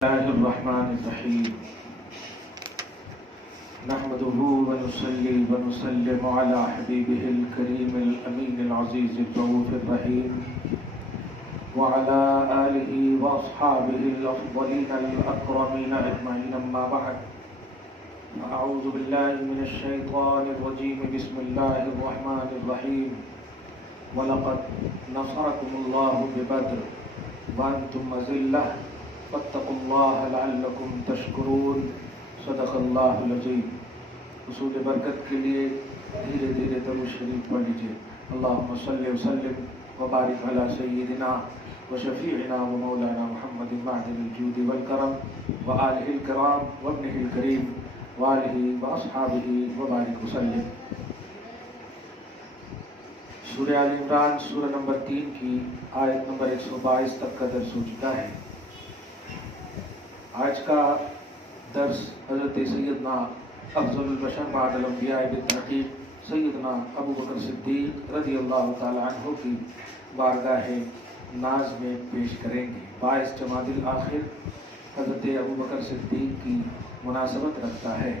الله الرحمن الرحيم نحمده ونصلي ونسلم على حبيبه الكريم الأمين العزيز الرؤوف الرحيم وعلى آله وأصحابه الأفضلين الأكرمين أجمعين أما بعد أعوذ بالله من الشيطان الرجيم بسم الله الرحمن الرحيم ولقد نصركم الله ببدر وأنتم أذلة فاتقوا الله لعلكم تشکرون صدق اللہ العظیم۔ حصول برکت کے لیے دھیرے دھیرے درود شریف پڑھ لیجیے۔ اللہم صلی وسلم وبارک علی سیدنا وشفیعنا ومولانا محمد معدن الجود والکرم وآلہ الکرام وابنہ الکریم وآلہ واصحابہ وبارک وسلم۔ سورہ آل عمران سورہ نمبر 3 کی آیت نمبر 122 تک کا درس ہو چکا ہے۔ آج کا درس حضرت سیدنا افضل البشر بعد الانبیاء بالتحقیق سیدنا ابو بکر صدیق رضی اللہ تعالی عنہ کی بارگاہ ناز میں پیش کریں گے۔ 22 جمادی الاخر حضرت ابو بکر صدیق کی مناسبت رکھتا ہے۔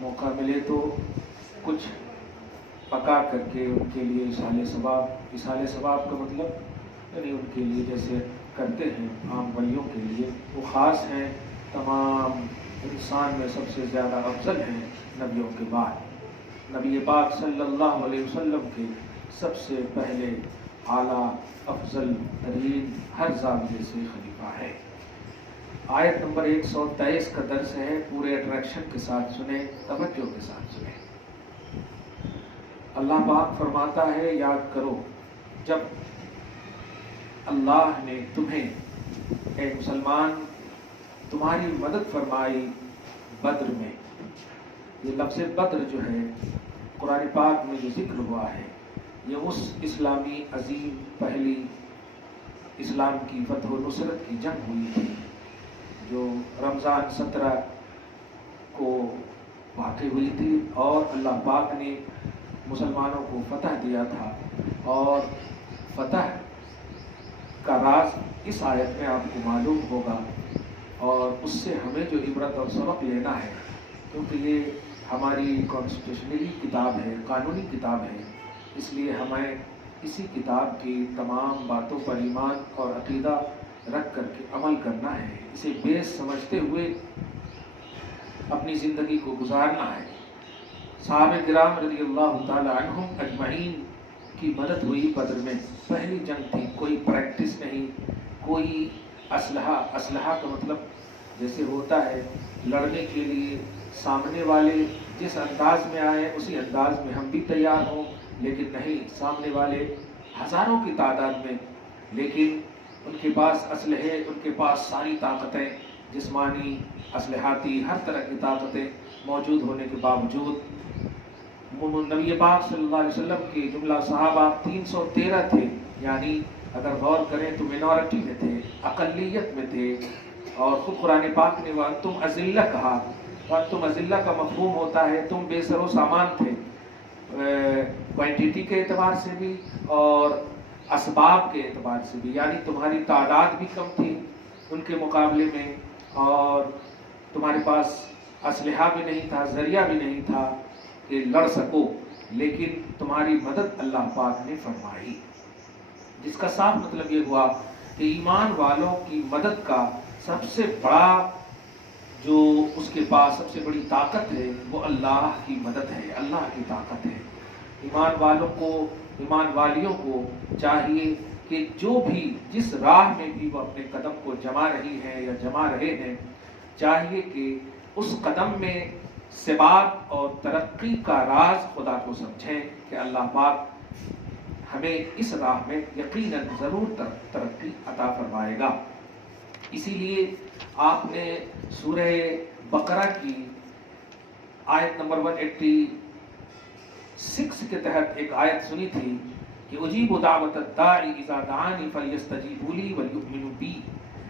موقع ملے تو کچھ پکا کر کے ان کے لیے اصال ثواب کا مطلب یعنی ان کے لیے جیسے کرتے ہیں عام ولیوں کے لیے، وہ خاص ہیں، تمام انسان میں سب سے زیادہ افضل ہیں نبیوں کے بعد۔ نبی پاک صلی اللہ علیہ وسلم کے سب سے پہلے اعلیٰ افضل ترین ہر زاویے سے خلیفہ ہے۔ آیت نمبر 123 کا درس ہے، پورے اٹریکشن کے ساتھ سنیں، توجہ کے ساتھ سنیں۔ اللہ پاک فرماتا ہے، یاد کرو جب اللہ نے تمہیں اے مسلمان تمہاری مدد فرمائی بدر میں۔ یہ لفظ بدر جو ہے قرآن پاک میں جو ذکر ہوا ہے یہ اس اسلامی عظیم پہلی اسلام کی فتح و نصرت کی جنگ ہوئی تھی جو رمضان 17 کو واقع ہوئی تھی، اور اللہ پاک نے مسلمانوں کو فتح دیا تھا۔ اور فتح کا راز اس آیت میں آپ کو معلوم ہوگا، اور اس سے ہمیں جو عبرت اور سبق لینا ہے، کیونکہ یہ ہماری کانسٹیٹیوشنری کتاب ہے، قانونی کتاب ہے، اس لیے ہمیں اسی کتاب کی تمام باتوں پر ایمان اور عقیدہ رکھ کر کے عمل کرنا ہے، اسے بیس سمجھتے ہوئے اپنی زندگی کو گزارنا ہے۔ صحابہ کرام رضی اللہ تعالی عنہم اجمعین کی مدد ہوئی بدر میں، پہلی جنگ تھی، کوئی پریکٹس نہیں، کوئی اسلحہ کا مطلب جیسے ہوتا ہے لڑنے کے لیے سامنے والے جس انداز میں آئے اسی انداز میں ہم بھی تیار ہوں، لیکن نہیں، سامنے والے ہزاروں کی تعداد میں، لیکن ان کے پاس اسلحے، ان کے پاس ساری طاقتیں، جسمانی اسلحاتی ہر طرح کی طاقتیں موجود ہونے کے باوجود نبی پاک صلی اللہ علیہ وسلم کے جملہ صحابہ 313 تھے، یعنی اگر غور کریں تو مینورٹی میں تھے، اقلیت میں تھے، اور خود قرآن پاک نے وَأَنْتُمْ أَذِلَّةٌ کہا۔ وَأَنْتُمْ أَذِلَّةٌ کا مفہوم ہوتا ہے تم بے سر و سامان تھے، کوانٹیٹی کے اعتبار سے بھی اور اسباب کے اعتبار سے بھی، یعنی تمہاری تعداد بھی کم تھی ان کے مقابلے میں، اور تمہارے پاس اسلحہ بھی نہیں تھا، ذریعہ بھی نہیں تھا کہ لڑ سکو، لیکن تمہاری مدد اللہ پاک نے فرمائی، جس کا صاف مطلب یہ ہوا کہ ایمان والوں کی مدد کا سب سے بڑا جو اس کے پاس سب سے بڑی طاقت ہے وہ اللہ کی مدد ہے، اللہ کی طاقت ہے۔ ایمان والیوں کو چاہیے کہ جو بھی جس راہ میں بھی وہ اپنے قدم کو جما رہی ہیں یا جما رہے ہیں، چاہیے کہ اس قدم میں ثبات اور ترقی کا راز خدا کو سمجھیں کہ اللہ پاک ہمیں اس راہ میں یقیناً ضرور ترقی عطا فرمائے گا۔ اسی لیے آپ نے سورہ بقرہ کی آیت نمبر 186 کے تحت ایک آیت سنی تھی کہ اجیب دعوت الداعی اذا دعانی فلیستجیبوا لی ولیؤمنوا بی،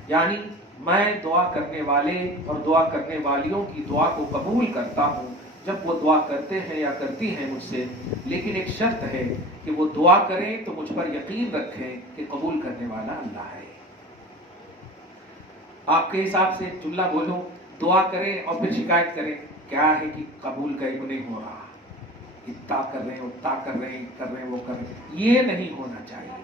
یعنی میں دعا کرنے والے اور دعا کرنے والیوں کی دعا کو قبول کرتا ہوں جب وہ دعا کرتے ہیں یا کرتی ہیں مجھ سے، لیکن ایک شرط ہے کہ وہ دعا کریں تو مجھ پر یقین رکھیں کہ قبول کرنے والا اللہ ہے۔ آپ کے حساب سے جملہ بولوں، دعا کریں اور پھر شکایت کریں کیا ہے کہ قبول کا علم نہیں ہو رہا، اتنا کر رہے ہیں اتنا کر رہے ہیں وہ کر رہے ہیں، یہ نہیں ہونا چاہیے۔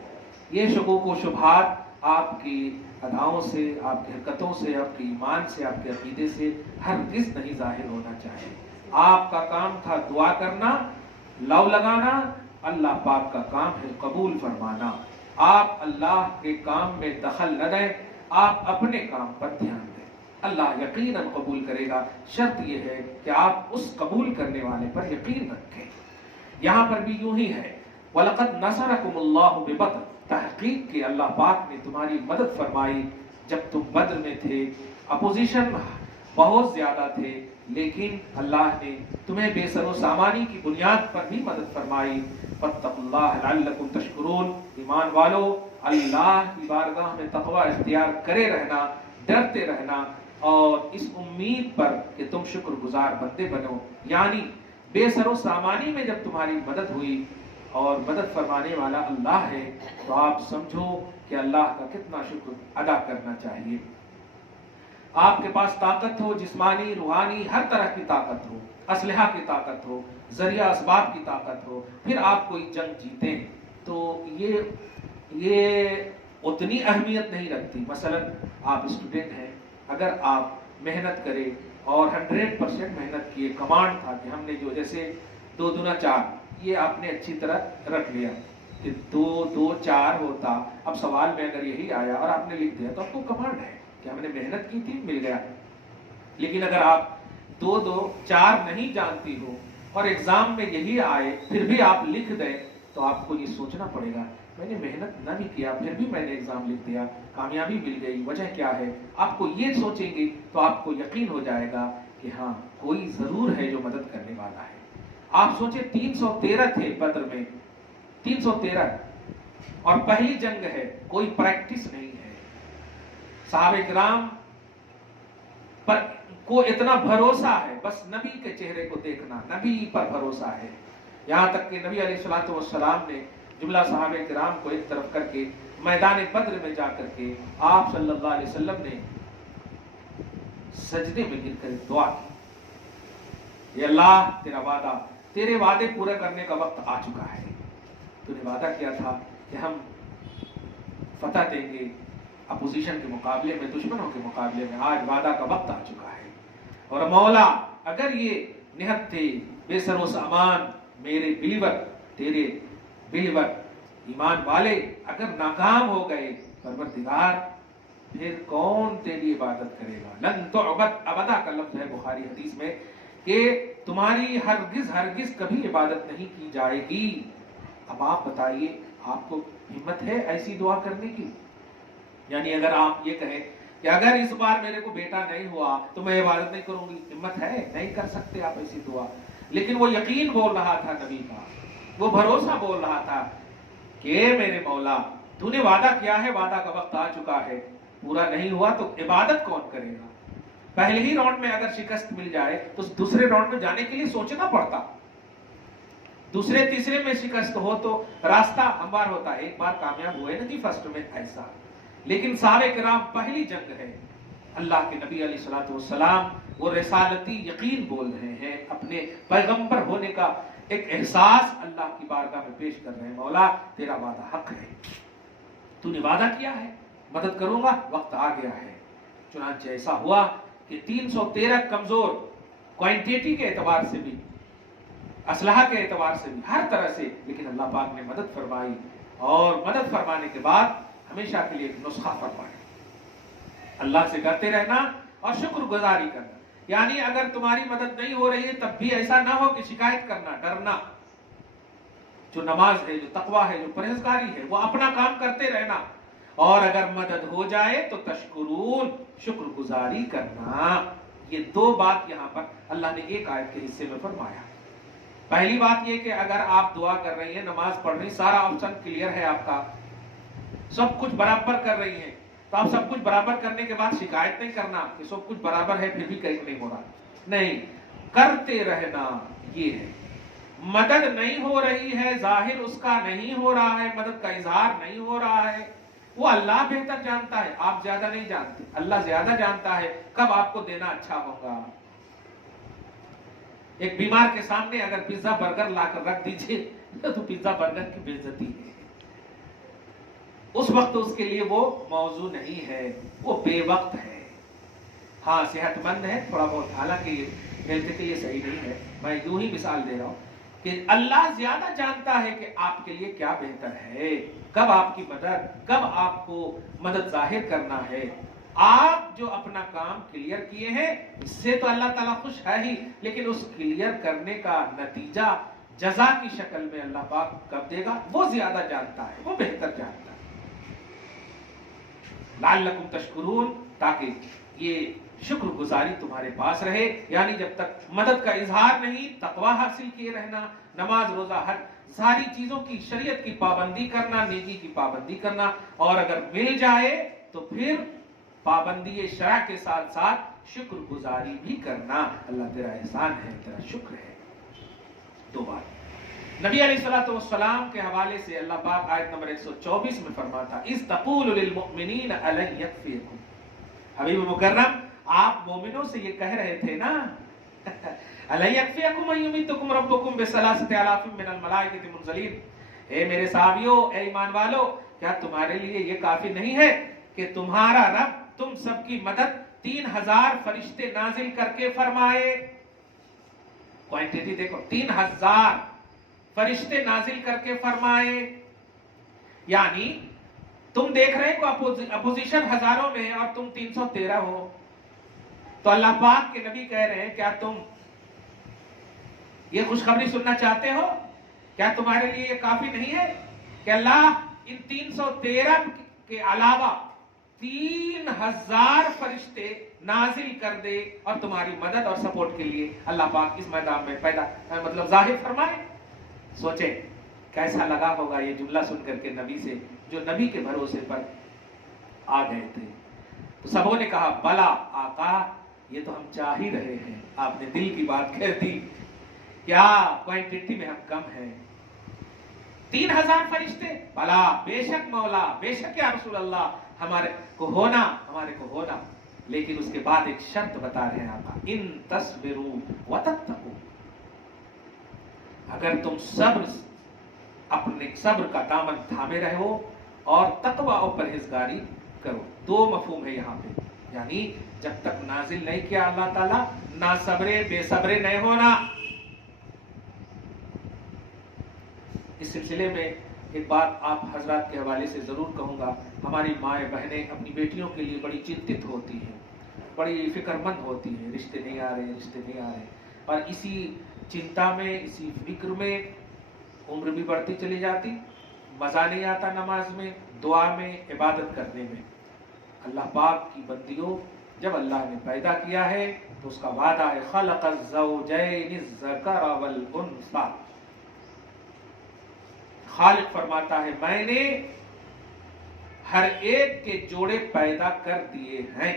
یہ شکوک و شبہات آپ کی اداؤں سے، آپ کی حرکتوں سے، آپ کے ایمان سے، آپ کے عقیدے سے ہرگز نہیں ظاہر ہونا چاہیے۔ آپ کا کام تھا دعا کرنا، لو لگانا، اللہ پاک کا کام ہے قبول فرمانا۔ آپ اللہ کے کام میں دخل نہ دیں، آپ اپنے کام پر دھیان دیں، اللہ یقیناً قبول کرے گا۔ شرط یہ ہے کہ آپ اس قبول کرنے والے پر یقین رکھیں۔ یہاں پر بھی یوں ہی ہے، وَلَقَدْ نَصَرَكُمُ اللَّهُ بِبَدْرٍ، تحقیق کہ اللہ پاک نے تمہاری مدد فرمائی جب تم بدر میں تھے، اپوزیشن بہت زیادہ تھے، لیکن اللہ نے تمہیں بے سر و سامانی کی بنیاد پر بھی مدد فرمائی۔ فَاتَّقُوا اللَّهَ لَعَلَّكُمْ تَشْكُرُونَ، ایمان والو اللہ کی بارگاہ میں تقوی اختیار کرے رہنا، ڈرتے رہنا، اور اس امید پر کہ تم شکر گزار بندے بنو۔ یعنی بے سر و سامانی میں جب تمہاری مدد ہوئی اور مدد فرمانے والا اللہ ہے، تو آپ سمجھو کہ اللہ کا کتنا شکر ادا کرنا چاہیے۔ آپ کے پاس طاقت ہو، جسمانی، روحانی، ہر طرح کی طاقت ہو، اسلحہ کی طاقت ہو، ذریعہ اسباب کی طاقت ہو، پھر آپ کوئی جنگ جیتیں تو یہ اتنی اہمیت نہیں رکھتی۔ مثلا آپ اسٹوڈنٹ ہیں، اگر آپ محنت کریں اور 100% محنت کیے، کمانڈ تھا کہ ہم نے جو جیسے 2 دونا 4، یہ آپ نے اچھی طرح رکھ لیا کہ 2 2 4 ہوتا، اب سوال میں اگر یہی آیا اور آپ نے لکھ دیا تو آپ کو کمانڈ ہے کہ ہم نے محنت کی تھی، مل گیا۔ لیکن اگر آپ 2 2 4 نہیں جانتی ہو اور ایگزام میں یہی آئے پھر بھی آپ لکھ دیں تو آپ کو یہ سوچنا پڑے گا میں نے محنت نہ بھی کیا پھر بھی میں نے ایگزام لکھ دیا، کامیابی مل گئی، وجہ کیا ہے؟ آپ کو یہ سوچیں گے تو آپ کو یقین ہو جائے گا کہ ہاں کوئی ضرور ہے جو مدد کرنے والا ہے۔ آپ سوچیں 313 تھے بدر میں، 313 اور پہلی جنگ ہے، کوئی پریکٹس نہیں ہے، صحابہ کرام پر کو اتنا بھروسہ ہے، بس نبی کے چہرے کو دیکھنا، نبی پر بھروسہ ہے۔ یہاں تک کہ نبی علیہ الصلوۃ والسلام نے جملہ صحابہ کرام کو ایک طرف کر کے میدان بدر میں جا کر کے آپ صلی اللہ علیہ وسلم نے سجدے میں گر کر دعا کی، یہ اللہ تیرا وعدہ، تیرے وعدے پورے کرنے کا وقت آ چکا ہے۔ تو نے وعدہ کیا تھا کہ ہم فتح دیں گے اپوزیشن کے مقابلے میں، دشمنوں کے مقابلے میں، آج وعدہ کا وقت آ چکا ہے۔ اور مولا اگر یہ نہت تھے بے سر و سامان میرے بلیور، تیرے بلیور ایمان والے اگر ناکام ہو گئے، پروردگار پھر کون تیری عبادت کرے گا؟ لن تعبد ابدا کا لفظ ہے بخاری حدیث میں کہ تمہاری ہرگز کبھی عبادت نہیں کی جائے گی۔ اب آپ بتائیے آپ کو ہمت ہے ایسی دعا کرنے کی؟ یعنی اگر آپ یہ کہیں کہ اگر اس بار میرے کو بیٹا نہیں ہوا تو میں عبادت نہیں کروں گی، ہمت ہے؟ نہیں کر سکتے آپ ایسی دعا۔ لیکن وہ یقین بول رہا تھا نبی کا، وہ بھروسہ بول رہا تھا کہ میرے مولا تو نے وعدہ کیا ہے، وعدہ کا وقت آ چکا ہے، پورا نہیں ہوا تو عبادت کون کرے گا؟ پہلے ہی راؤنڈ میں اگر شکست مل جائے تو دوسرے راؤنڈ میں جانے کے لیے سوچنا پڑتا، دوسرے تیسرے میں شکست ہو تو راستہ ہموار ہوتا، ایک بار کامیاب ہوئے نا جی فرسٹ میں ایسا۔ لیکن صحابہ کرام پہلی جنگ ہے، اللہ کے نبی علیہ الصلوۃ والسلام وہ رسالتی یقین بول رہے ہیں، اپنے پیغمبر ہونے کا ایک احساس اللہ کی بارگاہ میں پیش کر رہے ہیں، مولا تیرا وعدہ حق ہے، تو نے وعدہ کیا ہے مدد کروں گا، وقت آ گیا ہے۔ چنانچہ ایسا ہوا کہ 313 کمزور، کوانٹیٹی کے اعتبار سے بھی، اسلحہ کے اعتبار سے بھی، ہر طرح سے، لیکن اللہ پاک نے مدد فرمائی، اور مدد فرمانے کے بعد ہمیشہ کے لیے ایک نسخہ فرمایا، اللہ سے ڈرتے رہنا اور شکر گزاری کرنا۔ یعنی اگر تمہاری مدد نہیں ہو رہی ہے تب بھی ایسا نہ ہو کہ شکایت کرنا، ڈرنا، جو نماز ہے، جو تقوی ہے، جو پرہیزگاری ہے، وہ اپنا کام کرتے رہنا، اور اگر مدد ہو جائے تو تشکرون، شکر گزاری کرنا۔ یہ 2 بات یہاں پر اللہ نے ایک آیت کے حصے میں فرمایا۔ پہلی بات یہ کہ اگر آپ دعا کر رہی ہیں، نماز پڑھ رہی ہیں، سارا آپشن کلیئر ہے آپ کا، سب کچھ برابر کر رہی ہیں، تو آپ سب کچھ برابر کرنے کے بعد شکایت نہیں کرنا کہ سب کچھ برابر ہے پھر بھی کہیں نہیں ہو رہا، نہیں، کرتے رہنا۔ یہ ہے مدد نہیں ہو رہی ہے، ظاہر اس کا نہیں ہو رہا ہے، مدد کا اظہار نہیں ہو رہا ہے، وہ اللہ بہتر جانتا ہے، آپ زیادہ نہیں جانتے. اللہ زیادہ جانتا ہے کب آپ کو دینا اچھا ہوگا. ایک بیمار کے سامنے اگر پیزا برگر لا کر رکھ دیجئے تو پیزا برگر کی بے عزتی ہے. اس وقت اس کے لیے وہ موضوع نہیں ہے، وہ بے وقت ہے. ہاں صحت مند ہے تھوڑا بہت، حالانکہ ہیلتھ کے لیے صحیح نہیں ہے. میں یوں ہی مثال دے رہا ہوں کہ اللہ زیادہ جانتا ہے کہ آپ کے لیے کیا بہتر ہے، کب آپ کی مدد، کب آپ کو مدد ظاہر کرنا ہے. آپ جو اپنا کام کلیئر کیے ہیں اس سے تو اللہ تعالیٰ خوش ہے ہی، لیکن اس کلیئر کرنے کا نتیجہ جزا کی شکل میں اللہ پاک کب دے گا وہ زیادہ جانتا ہے، وہ بہتر جانتا ہے. لعلکم تشکرون، تاکہ یہ شکر گزاری تمہارے پاس رہے. یعنی جب تک مدد کا اظہار نہیں، تقوی حاصل کیے رہنا، نماز روزہ حج ساری چیزوں کی شریعت کی پابندی کرنا، نیکی کی پابندی کرنا، اور اگر مل جائے تو پھر پابندی شرع کے ساتھ ساتھ شکر گزاری بھی کرنا. اللہ تیرا احسان ہے، تیرا شکر ہے. دو بات نبی علیہ الصلوۃ والسلام کے حوالے سے اللہ پاک آیت نمبر 124 میں فرماتا اذ تقول للمؤمنین الن یکفیکم. حبیب مکرم آپ مومنوں سے یہ کہہ رہے تھے نا الن یکفیکم ان یمیتکم ربکم بثلاثۃ آلاف من الملائکۃ منزلین. اے میرے صحابیوں، اے ایمان والو، کیا تمہارے لیے یہ کافی نہیں ہے کہ تمہارا رب تم سب کی مدد 3000 فرشتے نازل کر کے فرمائے. کوانٹیٹی دیکھو، 3000 فرشتے نازل کر کے فرمائے. یعنی تم دیکھ رہے ہو اپوزیشن ہزاروں میں اور تم 313 ہو. تو اللہ پاک کے نبی کہہ رہے ہیں کیا تم یہ خوشخبری سننا چاہتے ہو؟ کیا تمہارے لیے یہ کافی نہیں ہے کہ اللہ ان 313 کے علاوہ 3000 فرشتے نازل کر دے اور تمہاری مدد اور سپورٹ کے لیے اللہ پاک اس میدان میں مطلب ظاہر فرمائے. سوچیں کیسا لگا ہوگا یہ جملہ سن کر کے نبی سے، جو نبی کے بھروسے پر آ گئے تھے. تو سبوں نے کہا بلا آقا، یہ تو ہم چاہ ہی رہے ہیں. آپ نے دل کی بات کہہ دی. کیا کوانٹٹی میں ہم کم ہیں؟ 3000 فرشتے؟ بلا، بے شک مولا، بے شک یا رسول اللہ، ہمارے کو ہونا. لیکن اس کے بعد ایک شرط بتا رہے ہیں آقا، ان تصبروا وتتقوا. اگر تم اپنے صبر کا دامن تھامے رہو اور تقوی اور پرہیزگاری کرو. دو مفہوم ہے یہاں پہ. یعنی جب تک نازل نہیں کیا اللہ تعالیٰ، نہ صبرے بے صبرے نہیں ہونا. اس سلسلے میں ایک بات آپ حضرات کے حوالے سے ضرور کہوں گا. ہماری مائیں بہنیں اپنی بیٹیوں کے لیے بڑی چنتت ہوتی ہیں، بڑی فکر مند ہوتی ہیں. رشتے نہیں آ رہے، اور اسی چنتا میں، اسی فکر میں عمر بھی بڑھتی چلی جاتی، مزہ نہیں آتا نماز میں، دعا میں، عبادت کرنے میں. اللہ پاک کی بندیوں، جب اللہ نے پیدا کیا ہے تو اس کا وعدہ ہے خلق الزوجین الذکر والانثی. خالق فرماتا ہے میں نے ہر ایک کے جوڑے پیدا کر دیے ہیں.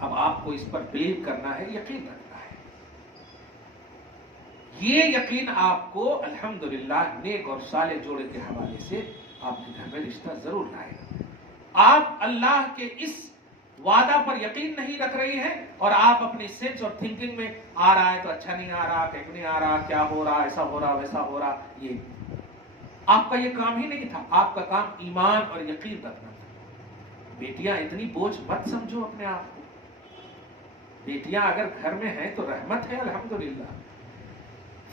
اب آپ کو اس پر بلیو کرنا ہے، یقین رکھنا ہے. یہ یقین آپ کو الحمدللہ نیک اور صالح جوڑے کے حوالے سے آپ کے گھر میں رشتہ ضرور لائے گا. آپ اللہ کے اس وعدہ پر یقین نہیں رکھ رہی ہیں اور آپ اپنی سینس اور تھنکنگ میں آ رہا ہے تو اچھا نہیں آ رہا، ٹھیک نہیں آ رہا، کیا ہو رہا، ایسا ہو رہا ویسا ہو رہا. یہ آپ کا یہ کام ہی نہیں تھا. آپ کا کام ایمان اور یقین رکھنا تھا. بیٹیاں اتنی بوجھ مت سمجھو اپنے آپ کو. بیٹیاں اگر گھر میں ہیں تو رحمت ہے الحمدللہ.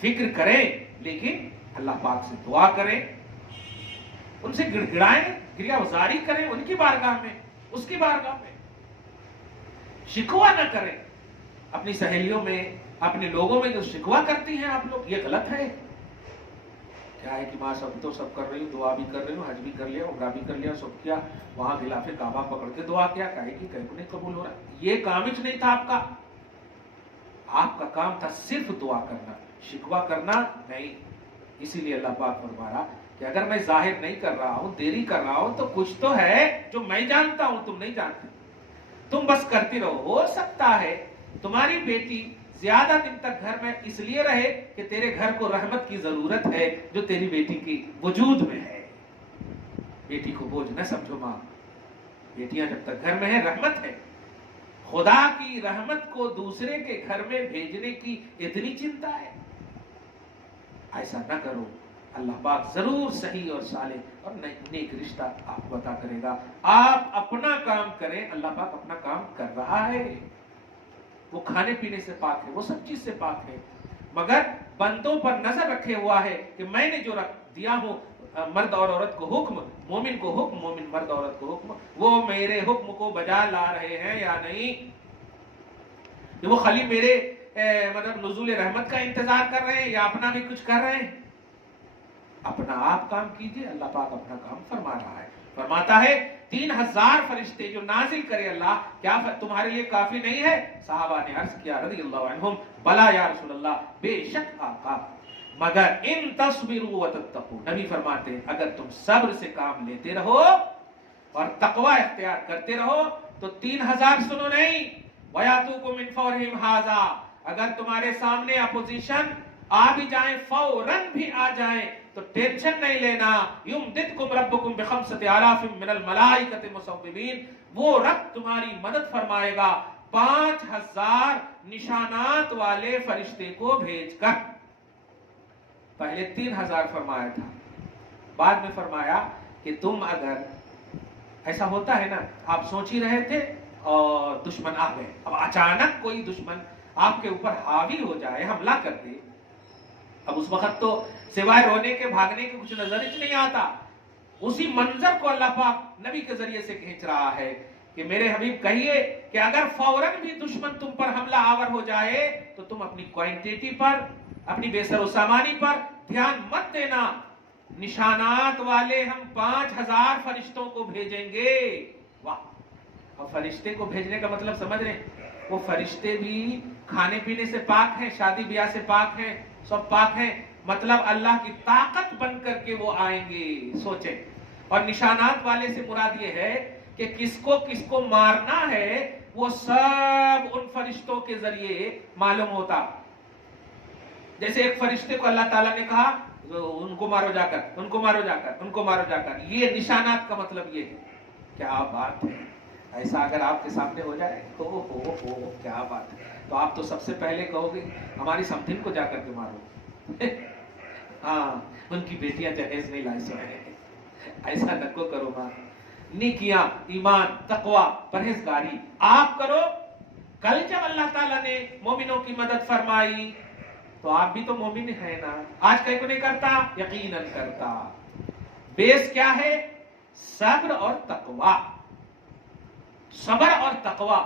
فکر کریں لیکن اللہ پاک سے دعا کریں، ان سے گڑ گڑائیں، گریہ وزاری کریں ان کی بارگاہ میں، اس کی بارگاہ میں. شکوہ نہ کریں. اپنی سہیلیوں میں، اپنے لوگوں میں جو شکوہ کرتی ہیں آپ لوگ، یہ غلط ہے. کیا ہے کہ ماں سب کر رہی ہوں، دعا بھی کر رہی ہوں، حج بھی کر لیا، عمرہ بھی کر لیا، سب کیا، وہاں غلاف کعبہ پکڑ کے دعا کیا، کہے کہ کہیں کو نہیں قبول ہو رہا. یہ کام ہی نہیں تھا آپ کا. آپ کا کام تھا صرف دعا کرنا، شکوہ کرنا نہیں. اسی لیے اللہ پاک فرما رہا کہ اگر میں ظاہر نہیں کر رہا ہوں، دیری کر رہا ہوں، تو کچھ تو ہے جو میں جانتا ہوں تم نہیں جانتے. تم بس کرتی رہو. ہو سکتا ہے تمہاری بیٹی زیادہ دن تک گھر میں اس لیے رہے کہ تیرے گھر کو رحمت کی ضرورت ہے جو تیری بیٹی کی وجود میں ہے. بیٹی کو بوجھ نہ سمجھو ماں، بیٹیاں جب تک گھر میں ہیں رحمت ہے. خدا کی رحمت کو دوسرے کے گھر میں بھیجنے کی اتنی چنتا ہے. ایسا نہ کرو، اللہ پاک ضرور صحیح اور صالح اور نیک رشتہ آپ کو عطا کرے گا. آپ اپنا کام کریں، اللہ پاک اپنا کام کر رہا ہے. وہ کھانے پینے سے پاک ہے، وہ سب چیز سے پاک ہے، مگر بندوں پر نظر رکھے ہوا ہے کہ میں نے جو رکھ دیا ہوں مرد اور عورت کو حکم، مومن کو حکم، مومن مرد عورت کو حکم، وہ میرے حکم کو بجا لا رہے ہیں یا نہیں. وہ خالی میرے مطلب نزول رحمت کا انتظار کر رہے ہیں یا اپنا بھی کچھ کر رہے ہیں؟ اپنا آپ کام کیجئے، اللہ پاک اپنا کام فرما رہا ہے. فرماتا ہے 3000 فرشتے جو نازل کرے اللہ، کیا تمہارے لیے کافی نہیں ہے؟ صحابہ نے عرض کیا رضی اللہ عنہم، بلا یا رسول اللہ، بے شک آقا، مگر ان تصبروا وتتقوا، نبی فرماتے ہیں اگر تم صبر سے کام لیتے رہو اور تقوی اختیار کرتے رہو تو 3000 سنو نہیں، وَيَأْتُوكُم مِّن فَوْرِهِمْ هَٰذَا، اگر تمہارے سامنے اپوزیشن آ بھی جائیں، فوراً بھی آ جائیں تو ٹینشن نہیں لینا. یمددکم ربکم بخمسۃ آلاف من الملائکۃ مصوبین، وہ رب تمہاری مدد فرمائے گا 5000 نشانات والے فرشتے کو بھیج کر. پہلے 3000 فرمایا تھا، بعد میں فرمایا کہ تم اگر ایسا ہوتا ہے نا، آپ سوچ ہی رہے تھے اور دشمن آ گئے، اب اچانک کوئی دشمن آپ کے اوپر حاوی ہو جائے، حملہ کر دے، اب اس وقت تو سوائے رونے کے بھاگنے کے کچھ نظر ہی نہیں آتا. اسی منظر کو اللہ پاک نبی کے ذریعے سے کھینچ رہا ہے کہ میرے حبیب کہیے کہ اگر فوراً بھی دشمن تم پر حملہ آور ہو جائے تو تم اپنی کوانٹٹی پر، اپنی بے سر و سامانی پر دھیان مت دینا، نشانات والے ہم 5000 فرشتوں کو بھیجیں گے. واہ! اب فرشتے کو بھیجنے کا مطلب سمجھ رہے ہیں؟ وہ فرشتے بھی کھانے پینے سے پاک ہیں، شادی بیاہ سے پاک ہیں، سب پاک ہیں، مطلب اللہ کی طاقت بن کر کے وہ آئیں گے. سوچیں. اور نشانات والے سے مراد یہ ہے کہ کس کو مارنا ہے وہ سب ان فرشتوں کے ذریعے معلوم ہوتا. جیسے ایک فرشتے کو اللہ تعالیٰ نے کہا ان کو مارو جا کر، ان کو مارو جا کر، ان کو مارو جا کر. یہ نشانات کا مطلب یہ ہے. کیا بات ہے! ایسا اگر آپ کے سامنے ہو جائے ہو کیا بات ہے، تو آپ تو سب سے پہلے کہو گے ہماری سمتھن کو جا کر کے مارو. ہاں، ان کی بیٹیاں جہیز نہیں لائی سو ہے. ایسا نہ کو کرو ماں. نیکیاں، ایمان، تقوی، پرہیزگاری آپ کرو. کل جب اللہ تعالیٰ نے مومنوں کی مدد فرمائی تو آپ بھی تو مومن ہیں نا. آج کہیں کو نہیں کرتا؟ یقیناً کرتا. بیس کیا ہے؟ صبر اور تقوی. صبر اور تقوی.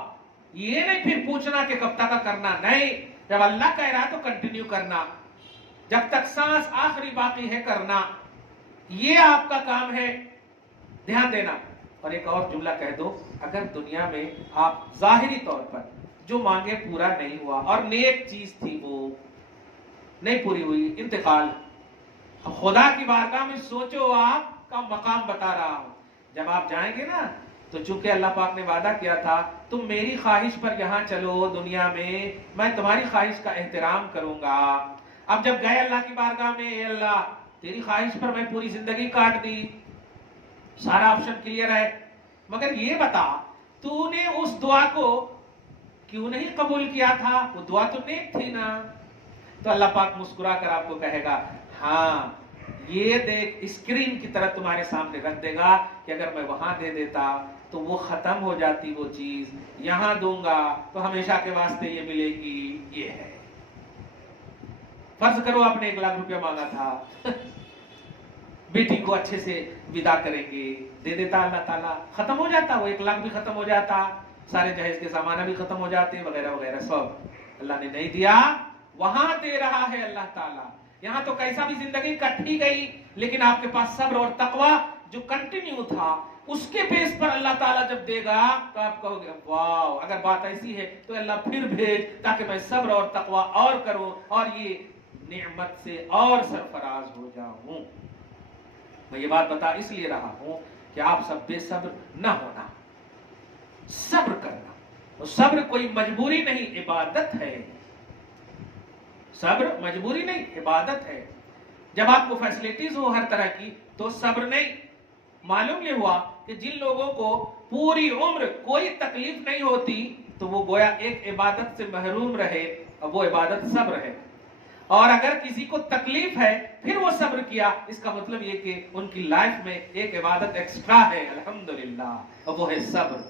یہ نہیں پھر پوچھنا کہ کب تک کرنا، نہیں، جب اللہ کہہ رہا تو کنٹینیو کرنا، جب تک سانس آخری باقی ہے کرنا. یہ آپ کا کام ہے. دھیان دینا. اور ایک اور جملہ کہہ دو، اگر دنیا میں آپ ظاہری طور پر جو مانگے پورا نہیں ہوا اور نیک چیز تھی وہ نہیں پوری ہوئی، انتقال، خدا کی بارگاہ میں سوچو، آپ کا مقام بتا رہا ہوں. جب آپ جائیں گے نا تو چونکہ اللہ پاک نے وعدہ کیا تھا تم میری خواہش پر یہاں چلو دنیا میں تمہاری خواہش کا احترام کروں گا. اب جب گئے اللہ کی بارگاہ میں، اے اللہ تیری خواہش پر میں پوری زندگی کاٹ دی، سارا آپشن کلیئر ہے، مگر یہ بتا تو نے اس دعا کو کیوں نہیں قبول کیا تھا؟ وہ دعا تو نیک تھی نا. تو اللہ پاک مسکرا کر آپ کو کہے گا ہاں یہ دیکھ، اسکرین کی طرح تمہارے سامنے رکھ دے گا کہ اگر میں وہاں دے دیتا تو وہ ختم ہو جاتی وہ چیز، یہاں دوں گا تو ہمیشہ کے واسطے یہ ملے گی. یہ ہے. فرض کرو آپ نے 1 لاکھ روپیہ مانگا تھا، بیٹی کو اچھے سے ودا کریں گے، دے دیتا اللہ تعالیٰ، ختم ہو جاتا، وہ 1 لاکھ بھی ختم ہو جاتا، سارے جہیز کے سامانہ بھی ختم ہو جاتے وغیرہ وغیرہ سب. اللہ نے نہیں دیا، وہاں دے رہا ہے اللہ تعالیٰ. یہاں تو کیسا بھی زندگی کٹ ہی گئی، لیکن آپ کے پاس صبر اور تقوی جو کنٹینیو تھا اس کے بیس پر اللہ تعالیٰ جب دے گا تو آپ کہو گے واو، اگر بات ایسی ہے تو اللہ پھر بھیج تاکہ میں صبر اور تقوی اور کروں اور یہ نعمت سے اور سرفراز ہو جاؤں. میں یہ بات بتا اس لیے رہا ہوں کہ آپ سب بے صبر نہ ہونا، صبر کرنا. اور صبر کوئی مجبوری نہیں، عبادت ہے. صبر مجبوری نہیں، عبادت ہے. جب آپ کو فیسلٹیز ہو ہر طرح کی تو صبر نہیں، معلوم یہ ہوا کہ جن لوگوں کو پوری عمر کوئی تکلیف نہیں ہوتی تو وہ گویا ایک عبادت سے محروم رہے، اور وہ عبادت صبر ہے، اور اگر کسی کو تکلیف ہے پھر وہ صبر کیا، اس کا مطلب یہ کہ ان کی لائف میں ایک عبادت ایکسٹرا ہے، الحمدللہ، اور وہ ہے صبر۔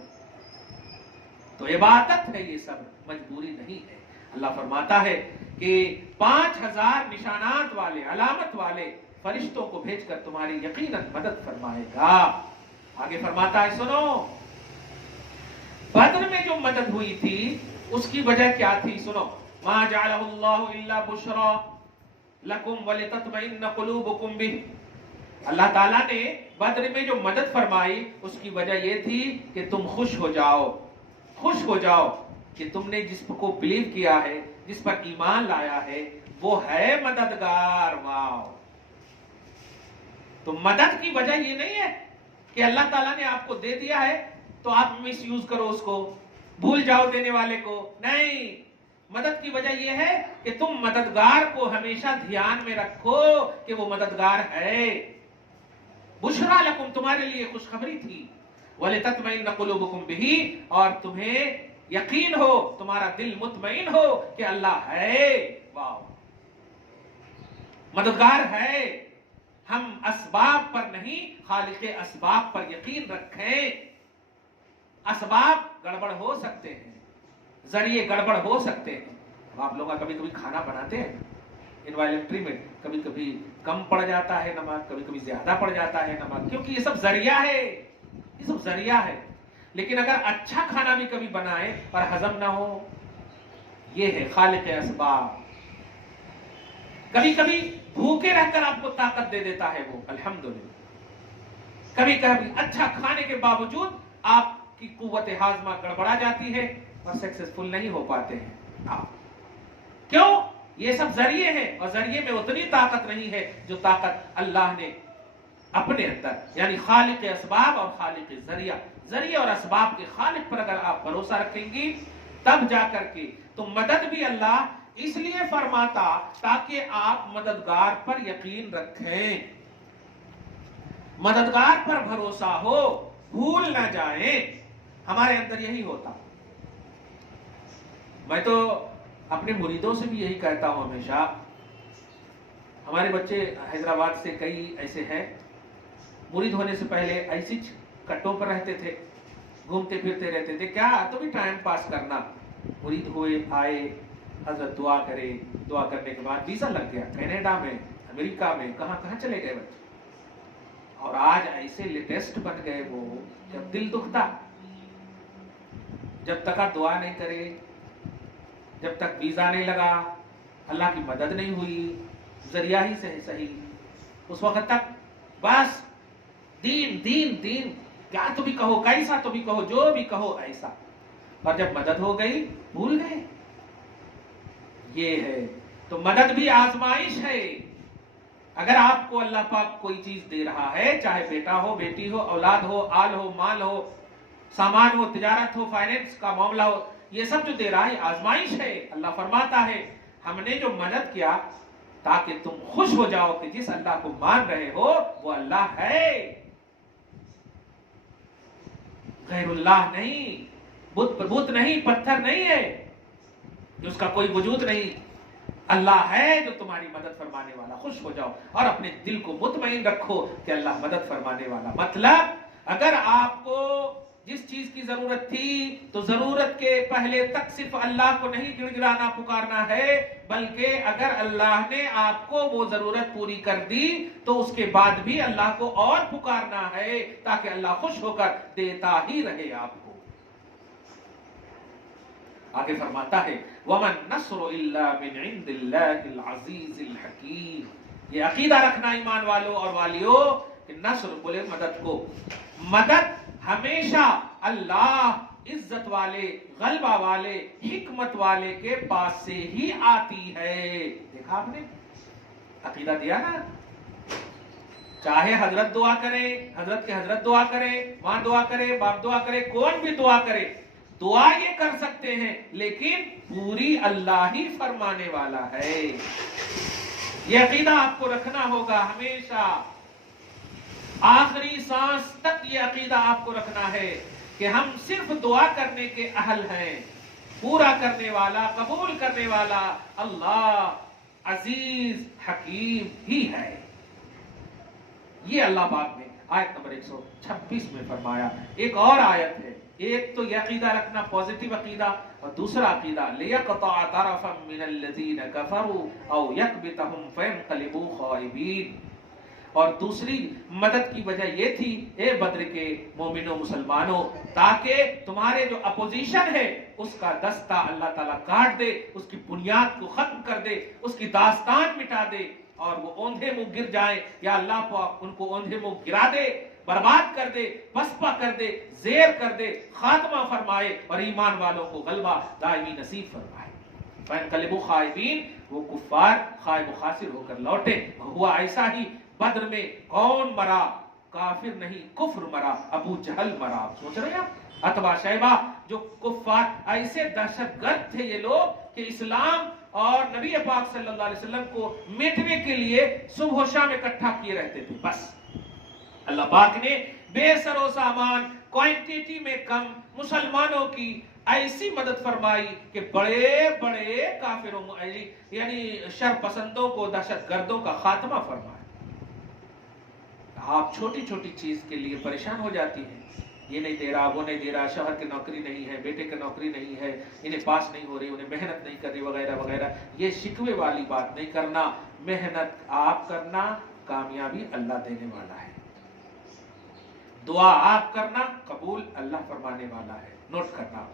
تو عبادت ہے یہ صبر، مجبوری نہیں ہے۔ اللہ فرماتا ہے کہ 5000 نشانات والے، علامت والے فرشتوں کو بھیج کر تمہاری یقیناً مدد فرمائے گا۔ آگے فرماتا ہے، سنو، بدر میں جو مدد ہوئی تھی اس کی وجہ کیا تھی؟ سنو، ما جعلہ اللہ الا بشرا لکم ولتطمئن قلوبکم بہ۔ اللہ تعالیٰ نے بدر میں جو مدد فرمائی اس کی وجہ یہ تھی کہ تم خوش ہو جاؤ، خوش ہو جاؤ کہ تم نے جس کو بلیو کیا ہے، جس پر ایمان لایا ہے، وہ ہے مددگار۔ واو! تو مدد کی وجہ یہ نہیں ہے کہ اللہ تعالیٰ نے آپ کو دے دیا ہے تو آپ مس یوز کرو اس کو، بھول جاؤ دینے والے کو، نہیں۔ مدد کی وجہ یہ ہے کہ تم مددگار کو ہمیشہ دھیان میں رکھو کہ وہ مددگار ہے۔ بشرا لکم، تمہارے لیے خوشخبری تھی، وَلِتَطْمَئِنَّ قُلُوبُكُمْ بِهِ، اور تمہیں یقین ہو، تمہارا دل مطمئن ہو کہ اللہ ہے۔ واو! مددگار ہے۔ ہم اسباب پر نہیں، خالق اسباب پر یقین رکھیں۔ اسباب گڑبڑ ہو سکتے ہیں، ذریعے گڑبڑ ہو سکتے ہیں۔ اب آپ لوگ کبھی کبھی کھانا بناتے ہیں انوائلنٹری میں، کبھی کبھی کم پڑ جاتا ہے نمک، کبھی کبھی زیادہ پڑ جاتا ہے نمک، کیونکہ یہ سب ذریعہ ہے، یہ سب ذریعہ ہے۔ لیکن اگر اچھا کھانا بھی کبھی بنائے اور ہضم نہ ہو، یہ ہے خالق اسباب۔ کبھی کبھی بھوکے رہ کر آپ کو طاقت دے دیتا ہے وہ، الحمدللہ۔ کبھی کبھی اچھا کھانے کے باوجود آپ کی قوت ہاضمہ گڑبڑا جاتی ہے اور سکسیسفل نہیں ہو پاتے ہیں۔ کیوں؟ یہ سب ذریعے ہیں، اور ذریعے میں اتنی طاقت نہیں ہے جو طاقت اللہ نے اپنے اندر، یعنی خالق اسباب اور خالق ذریعہ، ذریعہ اور اسباب کے خالق پر اگر آپ بھروسہ رکھیں گی تب جا کر کے تو مدد بھی اللہ اس لیے فرماتا تاکہ آپ مددگار پر یقین رکھیں، مددگار پر بھروسہ ہو، بھول نہ جائیں۔ ہمارے اندر یہی ہوتا۔ میں تو اپنے مریدوں سے بھی یہی کہتا ہوں ہمیشہ، ہمارے بچے حیدرآباد سے کئی ایسے ہیں، مرید ہونے سے پہلے ایسی کٹوں پر رہتے تھے، گھومتے پھرتے رہتے تھے، کیا تو بھی ٹائم پاس کرنا۔ مرید ہوئے، آئے، حضرت دعا کرے، دعا کرنے کے بعد ویزا لگ گیا، کینیڈا میں، امریکہ میں، کہاں کہاں چلے گئے بچے، اور آج ایسے لیٹسٹ بن گئے وہ، جب دل دکھتا، جب تک آپ دعا نہیں کرے، جب تک ویزا نہیں لگا، اللہ کی مدد نہیں ہوئی، ذریعہ ہی سے صحیح، اس وقت تک بس دین دین دین، کیا تو بھی کہو، کیسا تو بھی کہو، جو بھی کہو ایسا، اور جب مدد ہو گئی بھول گئے۔ یہ ہے تو مدد بھی آزمائش ہے۔ اگر آپ کو اللہ پاک کوئی چیز دے رہا ہے، چاہے بیٹا ہو، بیٹی ہو، اولاد ہو، آل ہو، مال ہو، سامان ہو، تجارت ہو، فائنینس کا معاملہ ہو، یہ سب جو دے رہا ہے آزمائش ہے۔ اللہ فرماتا ہے ہم نے جو مدد کیا تاکہ تم خوش ہو جاؤ کہ جس اللہ کو مان رہے ہو وہ اللہ ہے، غیر اللہ نہیں، بت نہیں، پتھر نہیں ہے، اس کا کوئی وجود نہیں، اللہ ہے جو تمہاری مدد فرمانے والا۔ خوش ہو جاؤ اور اپنے دل کو مطمئن رکھو کہ اللہ مدد فرمانے والا۔ مطلب اگر آپ کو جس چیز کی ضرورت تھی تو ضرورت کے پہلے تک صرف اللہ کو نہیں گڑ گڑانا پکارنا ہے، بلکہ اگر اللہ نے آپ کو وہ ضرورت پوری کر دی تو اس کے بعد بھی اللہ کو اور پکارنا ہے تاکہ اللہ خوش ہو کر دیتا ہی رہے آپ کو۔ آگے فرماتا ہے وَمَن نَصْرُ إِلَّا مِنْ عِنْدِ اللَّهِ الْعَزِيزِ الْحَكِيمِ۔ یہ عقیدہ رکھنا ایمان والوں اور والیوں کہ نصر بولے مدد کو، مدد ہمیشہ اللہ عزت والے، غلبہ والے، حکمت والے کے پاس سے ہی آتی ہے۔ دیکھا آپ نے عقیدہ دیا نا، چاہے حضرت دعا کرے، حضرت کے حضرت دعا کرے، ماں دعا کرے، باپ دعا کرے، کون بھی دعا کرے، دعا یہ کر سکتے ہیں لیکن پوری اللہ ہی فرمانے والا ہے۔ یہ عقیدہ آپ کو رکھنا ہوگا ہمیشہ۔ آخری سانس تک یہ عقیدہ آپ کو رکھنا ہے کہ ہم صرف دعا کرنے کے اہل ہیں، پورا کرنے والا، قبول کرنے والا اللہ عزیز حکیم ہی ہے۔ یہ اللہ پاک نے آیت نمبر 126 میں فرمایا۔ ایک اور آیت ہے، ایک تو یہ عقیدہ رکھنا پازیٹیو عقیدہ، اور دوسرا عقیدہ لِيَقْطَعَ طَرَفًا مِّنَ الَّذِينَ كَفَرُوا أَوْ يَكْبِتَهُمْ فَيَنقَلِبُوا خَائِبِينَ۔ اور دوسری مدد کی وجہ یہ تھی اے بدر کے مومنوں مسلمانوں، تاکہ تمہارے جو اپوزیشن ہے اس کا دستہ اللہ تعالیٰ کاٹ دے، اس کی بنیاد کو ختم کر دے، اس کی داستان مٹا دے، اور وہ اوندھے منہ گر جائیں، یا اللہ پاک ان کو اوندھے منہ گرا دے، برباد کر دے، پسپا کر دے، زیر کر دے، خاتمہ فرمائے، اور ایمان والوں کو غلبہ دائمی نصیب فرمائے۔ فَيَنْقَلِبُوا خَائِبِينَ، وہ کفار خائب و خاسر ہو کر لوٹے۔ ہوا ایسا ہی بدر میں کون مرا؟ کافر نہیں، کفر مرا، ابو جہل مرا۔ آپ سوچ رہے ہیں اتبا شیبہ، جو کفار ایسے دہشت گرد تھے یہ لوگ کہ اسلام اور نبی پاک صلی اللہ علیہ وسلم کو میٹنے کے لیے صبح و شام اکٹھا کیے رہتے تھے۔ بس اللہ پاک نے بے سر و سامان، کوانٹیٹی میں کم مسلمانوں کی ایسی مدد فرمائی کہ بڑے بڑے کافروں یعنی شر پسندوں کو، دہشت گردوں کا خاتمہ فرمایا۔ آپ چھوٹی چھوٹی چیز کے لیے پریشان ہو جاتی ہیں، یہ نہیں دے رہا، وہ نہیں دے رہا، شوہر کی نوکری نہیں ہے، بیٹے کی نوکری نہیں ہے، انہیں پاس نہیں ہو رہی، انہیں محنت نہیں کر رہی، وغیرہ وغیرہ۔ یہ شکوے والی بات نہیں کرنا، محنت آپ کرنا، کامیابی اللہ دینے والا ہے۔ دعا آپ کرنا، قبول اللہ فرمانے والا ہے۔ نوٹ کرنا،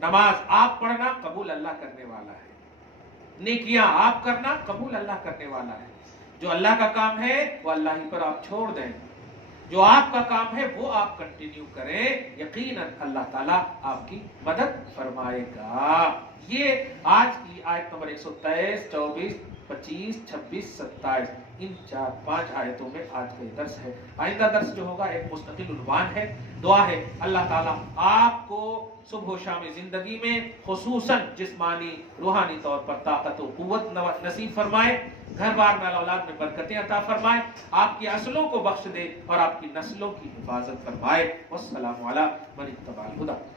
نماز آپ پڑھنا، قبول اللہ کرنے والا ہے۔ نیکیاں آپ کرنا، قبول اللہ کرنے والا ہے۔ جو اللہ کا کام ہے وہ اللہ ہی پر آپ چھوڑ دیں، جو آپ کا کام ہے وہ آپ کنٹینیو کریں، یقیناً اللہ تعالیٰ آپ کی مدد فرمائے گا۔ یہ آج کی آیت نمبر 123، 24، 25، 26، 27، ان 4-5 آیتوں میں آج کا درس ہے۔ آئندہ درس جو ہوگا ایک مستقل عنوان ہے۔ دعا ہے اللہ تعالیٰ آپ کو صبح و شام زندگی میں خصوصاً جسمانی روحانی طور پر طاقت و قوت نصیب فرمائے، گھر بار مال اولاد میں برکتیں عطا فرمائے، آپ کی اصلوں کو بخش دے اور آپ کی نسلوں کی حفاظت فرمائے۔ والسلام علی من اتبع الہدی۔